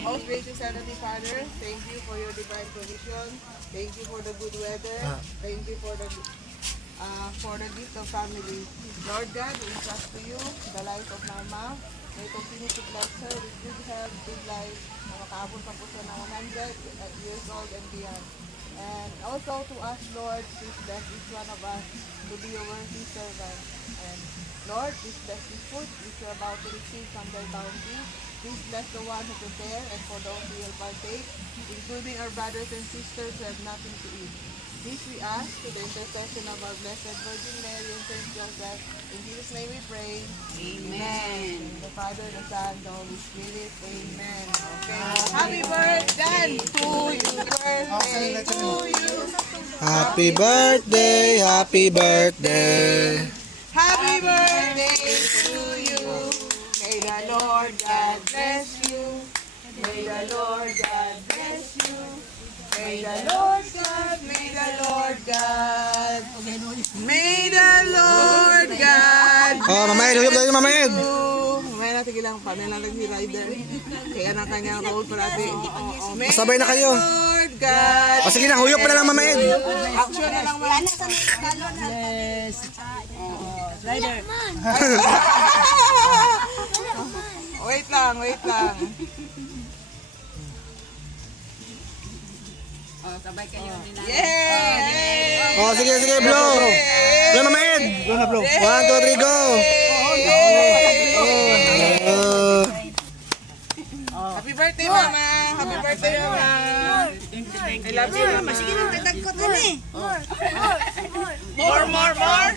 Most gracious Heavenly Father, thank you for your divine provision. Thank you for the good weather. Thank you for the gift of family. Lord God, we entrust to you the life of Mama. May continue to bless her with good health, good life, na makaabot pa po siya ng 100 years old and beyond. And also to us, Lord, please bless each one of us to be your worthy servant. And Lord, please bless this food which we are about to receive from thy bounty. Please bless the one who prepare and for those who will partake, including our brothers and sisters who have nothing to eat. This we ask through the intercession of our Blessed Virgin Mary and Saint Joseph. In Jesus' name we pray. Amen. In the Father, the Son, the Holy Spirit. Amen. Okay. Happy birthday to you. Birthday to you. Happy birthday, happy birthday. Happy birthday to you. May the Lord God bless you. May the Lord God bless you. May the Lord God, may the Lord God, may the Lord God. Oh, Mama Ed, huyog tayo Mama Ed. May natin ilang pa, may natin si Rider. Kaya ng kanyang road parati. May Masabay na kayo. the Lord God. O sige na, huyog pa na lang Mama Ed. Action na lang man. Yes. Rider. Wait lang, wait lang. Sabay kayo nila. Yay! Oh, sige, sige, blow. Blow Mama Ed. Blow na blow. 1, 2, 3, go. Happy birthday, Mama! Happy birthday, Mama! I love you, Mama. Sige lang, tagkot na ni. More, more, more!